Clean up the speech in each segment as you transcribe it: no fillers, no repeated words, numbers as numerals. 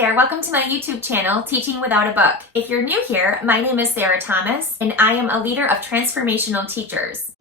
there, welcome to my YouTube channel, Teaching Without a Book. If you're new here, my name is Sarah Thomas, and I am a leader of transformational teachers.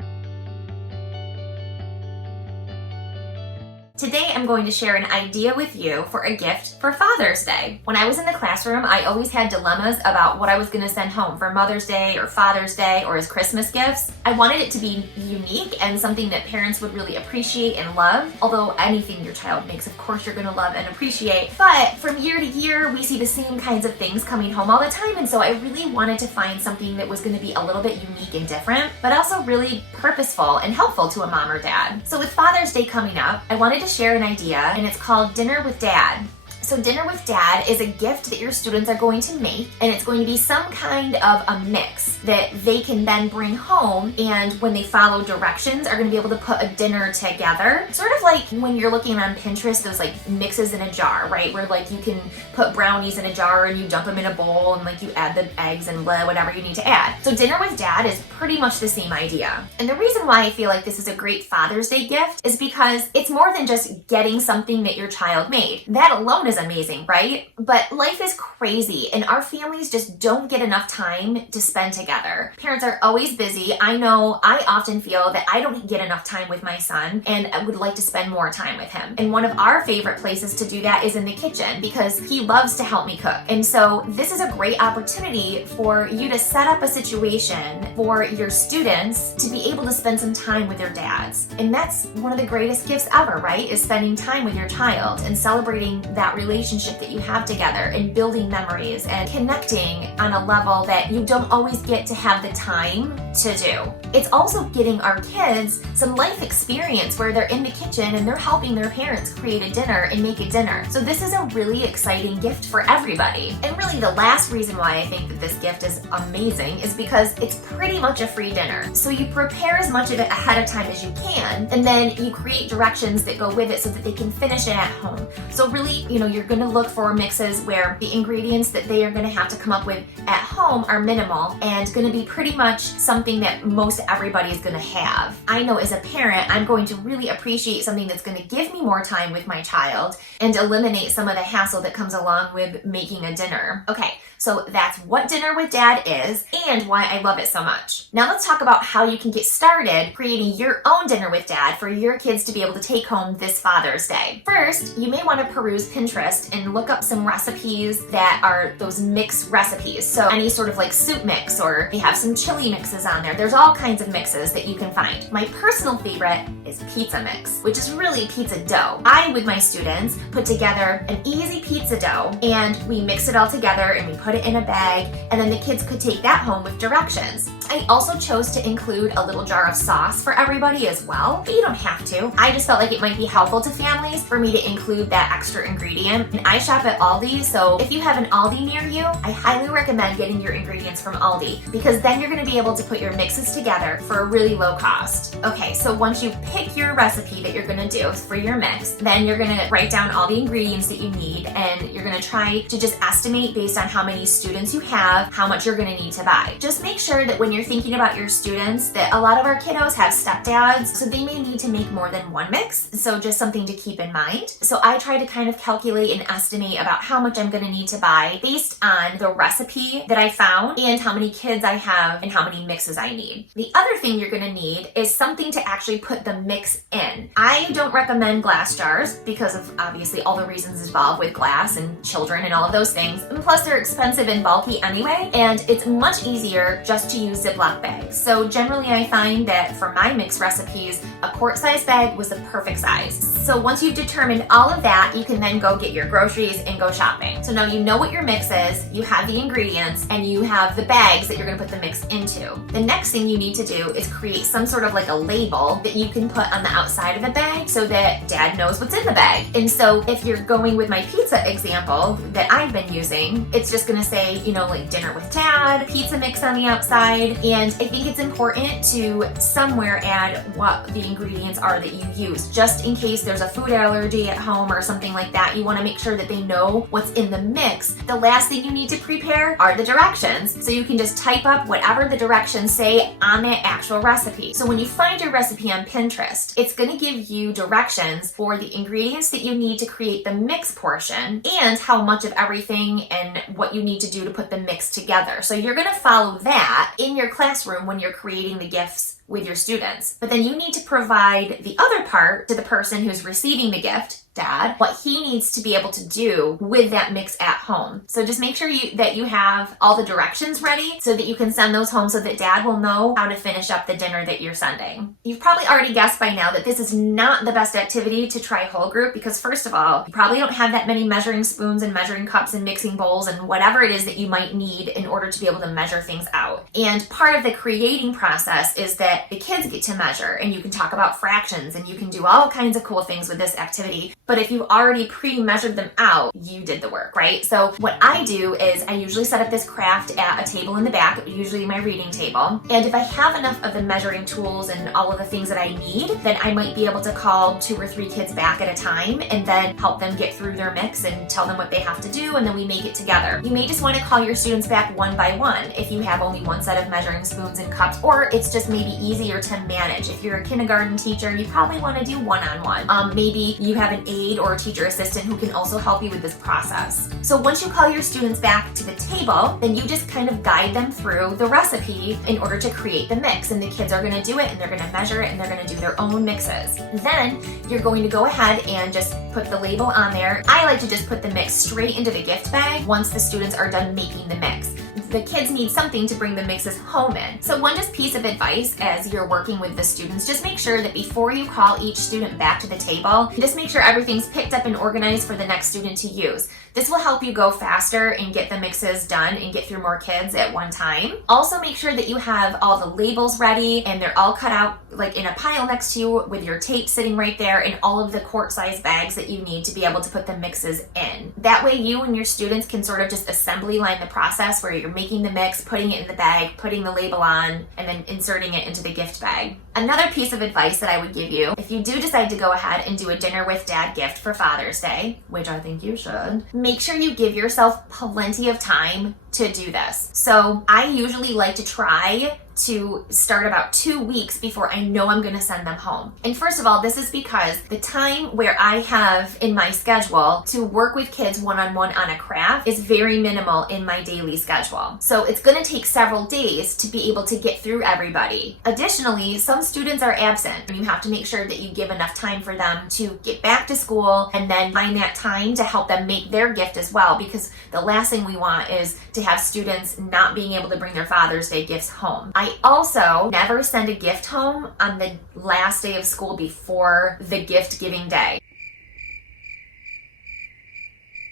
Today I'm going to share an idea with you for a gift for Father's Day. When I was in the classroom, I always had dilemmas about what I was going to send home for Mother's Day or Father's Day or as Christmas gifts. I wanted it to be unique and something that parents would really appreciate and love, although anything your child makes, of course, you're going to love and appreciate. But from year to year, we see the same kinds of things coming home all the time, and so I really wanted to find something that was going to be a little bit unique and different, but also really purposeful and helpful to a mom or dad. So with Father's Day coming up, I wanted to share an idea, and it's called Dinner with Dad. So Dinner with Dad is a gift that your students are going to make, and it's going to be some kind of a mix that they can then bring home, and when they follow directions are going to be able to put a dinner together. Sort of like when you're looking on Pinterest, those like mixes in a jar, right? Where like you can put brownies in a jar and you dump them in a bowl and like you add the eggs and whatever you need to add. So Dinner with Dad is pretty much the same idea. And the reason why I feel like this is a great Father's Day gift is because it's more than just getting something that your child made. That alone is amazing, right? But life is crazy and our families just don't get enough time to spend together. Parents are always busy. I know I often feel that I don't get enough time with my son and I would like to spend more time with him. And one of our favorite places to do that is in the kitchen because he loves to help me cook. And so this is a great opportunity for you to set up a situation for your students to be able to spend some time with their dads. And that's one of the greatest gifts ever, right? Is spending time with your child and celebrating that relationship that you have together and building memories and connecting on a level that you don't always get to have the time to do. It's also getting our kids some life experience where they're in the kitchen and they're helping their parents create a dinner and make a dinner. So this is a really exciting gift for everybody. And really the last reason why I think that this gift is amazing is because it's pretty much a free dinner. So you prepare as much of it ahead of time as you can, and then you create directions that go with it so that they can finish it at home. So really, you're going to look for mixes where the ingredients that they are going to have to come up with at home are minimal and going to be pretty much something that most everybody is going to have. I know as a parent, I'm going to really appreciate something that's going to give me more time with my child and eliminate some of the hassle that comes along with making a dinner. Okay, so that's what Dinner with Dad is and why I love it so much. Now let's talk about how you can get started creating your own Dinner with Dad for your kids to be able to take home this Father's Day. First, you may want to peruse Pinterest and look up some recipes that are those mixed recipes. So any sort of like soup mix, or they have some chili mixes on there. There's all kinds of mixes that you can find. My personal favorite is pizza mix, which is really pizza dough. I, with my students, put together an easy pizza dough and we mix it all together and we put it in a bag, and then the kids could take that home with directions. I also chose to include a little jar of sauce for everybody as well, but you don't have to. I just felt like it might be helpful to families for me to include that extra ingredient. And I shop at Aldi, so if you have an Aldi near you, I highly recommend getting your ingredients from Aldi because then you're going to be able to put your mixes together for a really low cost. Okay, so once you pick your recipe that you're going to do for your mix, then you're going to write down all the ingredients that you need and you're going to try to just estimate based on how many students you have, how much you're going to need to buy. Just make sure that when you're thinking about your students, that a lot of our kiddos have stepdads, so they may need to make more than one mix. So just something to keep in mind. So I try to kind of calculate and estimate about how much I'm going to need to buy based on the recipe that I found and how many kids I have and how many mixes I need. The other thing you're going to need is something to actually put the mix in. I don't recommend glass jars because of obviously all the reasons involved with glass and children and all of those things. And plus they're expensive and bulky anyway, and it's much easier just to use Ziploc bags. So generally I find that for my mix recipes, a quart-size bag was the perfect size. So once you've determined all of that, you can then go get your groceries and go shopping. So now you know what your mix is, you have the ingredients, and you have the bags that you're gonna put the mix into. The next thing you need to do is create some sort of like a label that you can put on the outside of the bag so that Dad knows what's in the bag. And so if you're going with my pizza example that I've been using, it's just gonna say, like Dinner with Dad, pizza mix on the outside, and I think it's important to somewhere add what the ingredients are that you use, just in case there's there's a food allergy at home or something like that, you want to make sure that they know what's in the mix. The last thing you need to prepare are the directions. So you can just type up whatever the directions say on that actual recipe. So when you find your recipe on Pinterest, it's going to give you directions for the ingredients that you need to create the mix portion and how much of everything and what you need to do to put the mix together. So you're going to follow that in your classroom when you're creating the gifts with your students. But then you need to provide the other part to the person who's receiving the gift, dad, what he needs to be able to do with that mix at home. So just make sure that you have all the directions ready so that you can send those home so that dad will know how to finish up the dinner that you're sending. You've probably already guessed by now that this is not the best activity to try whole group because first of all, you probably don't have that many measuring spoons and measuring cups and mixing bowls and whatever it is that you might need in order to be able to measure things out. And part of the creating process is that the kids get to measure and you can talk about fractions and you can do all kinds of cool things with this activity. But if you've already pre-measured them out, you did the work, right? So what I do is I usually set up this craft at a table in the back, usually my reading table. And if I have enough of the measuring tools and all of the things that I need, then I might be able to call 2 or 3 kids back at a time and then help them get through their mix and tell them what they have to do, and then we make it together. You may just want to call your students back one by one if you have only one set of measuring spoons and cups, or it's just maybe easier to manage. If you're a kindergarten teacher, you probably want to do one-on-one. Maybe you have an aide or a teacher assistant who can also help you with this process. So once you call your students back to the table, then you just kind of guide them through the recipe in order to create the mix, and the kids are going to do it and they're going to measure it and they're going to do their own mixes. Then you're going to go ahead and just put the label on there. I like to just put the mix straight into the gift bag once the students are done making the mix. The kids need something to bring the mixes home in. So one just piece of advice as you're working with the students, just make sure that before you call each student back to the table, just make sure everything's picked up and organized for the next student to use. This will help you go faster and get the mixes done and get through more kids at one time. Also make sure that you have all the labels ready and they're all cut out like in a pile next to you with your tape sitting right there and all of the quart size bags that you need to be able to put the mixes in. That way you and your students can sort of just assembly line the process where you're making the mix, putting it in the bag, putting the label on, and then inserting it into the gift bag. Another piece of advice that I would give you, if you do decide to go ahead and do a dinner with dad gift for Father's Day, which I think you should, make sure you give yourself plenty of time to do this. So I usually like to try to start about 2 weeks before I know I'm going to send them home. And first of all, this is because the time where I have in my schedule to work with kids one-on-one on a craft is very minimal in my daily schedule. So it's going to take several days to be able to get through everybody. Additionally, some students are absent and you have to make sure that you give enough time for them to get back to school and then find that time to help them make their gift as well, because the last thing we want is to have students not being able to bring their Father's Day gifts home. I also never send a gift home on the last day of school before the gift giving day.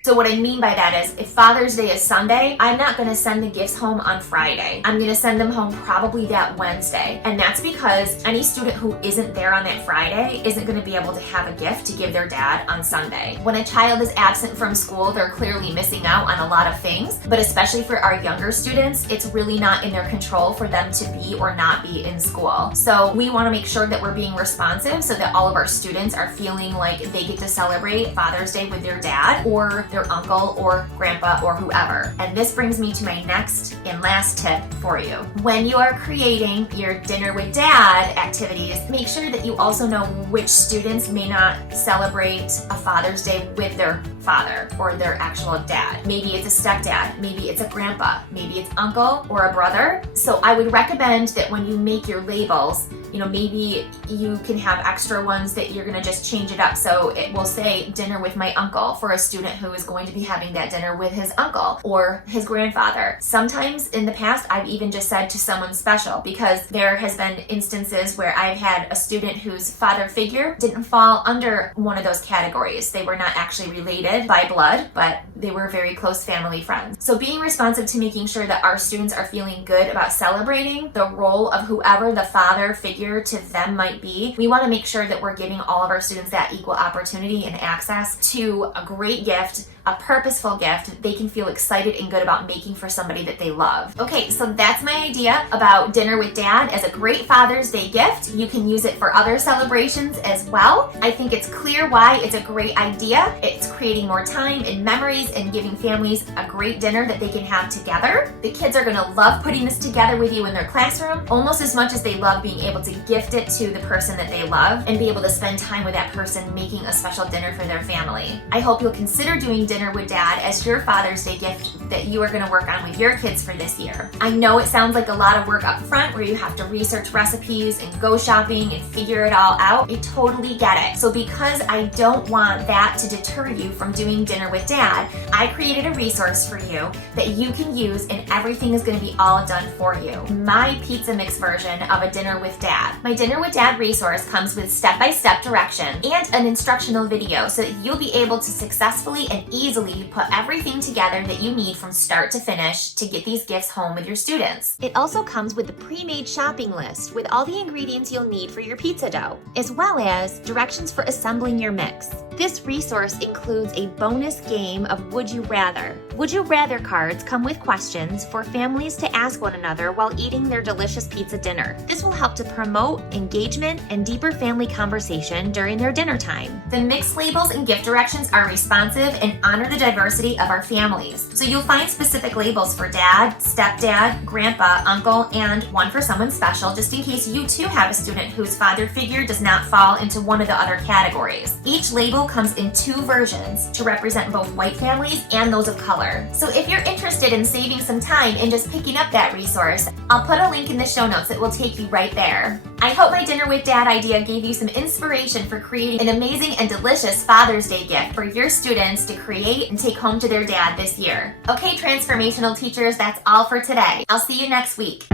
So what I mean by that is if Father's Day is Sunday, I'm not going to send the gifts home on Friday. I'm going to send them home probably that Wednesday. And that's because any student who isn't there on that Friday isn't going to be able to have a gift to give their dad on Sunday. When a child is absent from school, they're clearly missing out on a lot of things, but especially for our younger students, it's really not in their control for them to be or not be in school. So we want to make sure that we're being responsive so that all of our students are feeling like they get to celebrate Father's Day with their dad or their uncle or grandpa or whoever. And this brings me to my next and last tip for you. When you are creating your dinner with dad activities, make sure that you also know which students may not celebrate a Father's Day with their father or their actual dad. Maybe it's a stepdad, maybe it's a grandpa, maybe it's uncle or a brother. So I would recommend that when you make your labels, maybe you can have extra ones that you're gonna just change it up. So it will say dinner with my uncle for a student who is going to be having that dinner with his uncle or his grandfather. Sometimes in the past, I've even just said to someone special, because there has been instances where I've had a student whose father figure didn't fall under one of those categories. They were not actually related by blood, but they were very close family friends. So being responsive to making sure that our students are feeling good about celebrating the role of whoever the father figure to them might be, we want to make sure that we're giving all of our students that equal opportunity and access to a great gift a purposeful gift they can feel excited and good about making for somebody that they love. Okay, so that's my idea about dinner with dad as a great Father's Day gift. You can use it for other celebrations as well. I think it's clear why it's a great idea. It's creating more time and memories and giving families a great dinner that they can have together. The kids are gonna love putting this together with you in their classroom almost as much as they love being able to gift it to the person that they love and be able to spend time with that person making a special dinner for their family. I hope you'll consider doing dinner with dad as your Father's Day gift that you are gonna work on with your kids for this year. I know it sounds like a lot of work up front where you have to research recipes and go shopping and figure it all out. I totally get it. So because I don't want that to deter you from doing dinner with dad, I created a resource for you that you can use and everything is gonna be all done for you. My pizza mix version of a dinner with dad. My dinner with dad resource comes with step-by-step direction and an instructional video so that you'll be able to successfully and easily put everything together that you need from start to finish to get these gifts home with your students. It also comes with the pre-made shopping list with all the ingredients you'll need for your pizza dough, as well as directions for assembling your mix. This resource includes a bonus game of Would You Rather. Would You Rather cards come with questions for families to ask one another while eating their delicious pizza dinner. This will help to promote engagement and deeper family conversation during their dinner time. The mix labels and gift directions are responsive and honor the diversity of our families. So you'll find specific labels for dad, stepdad, grandpa, uncle, and one for someone special, just in case you too have a student whose father figure does not fall into one of the other categories. Each label comes in 2 versions to represent both white families and those of color. So if you're interested in saving some time and just picking up that resource, I'll put a link in the show notes that will take you right there. I hope my dinner with dad idea gave you some inspiration for creating an amazing and delicious Father's Day gift for your students to create and take home to their dad this year. Okay, transformational teachers, that's all for today. I'll see you next week.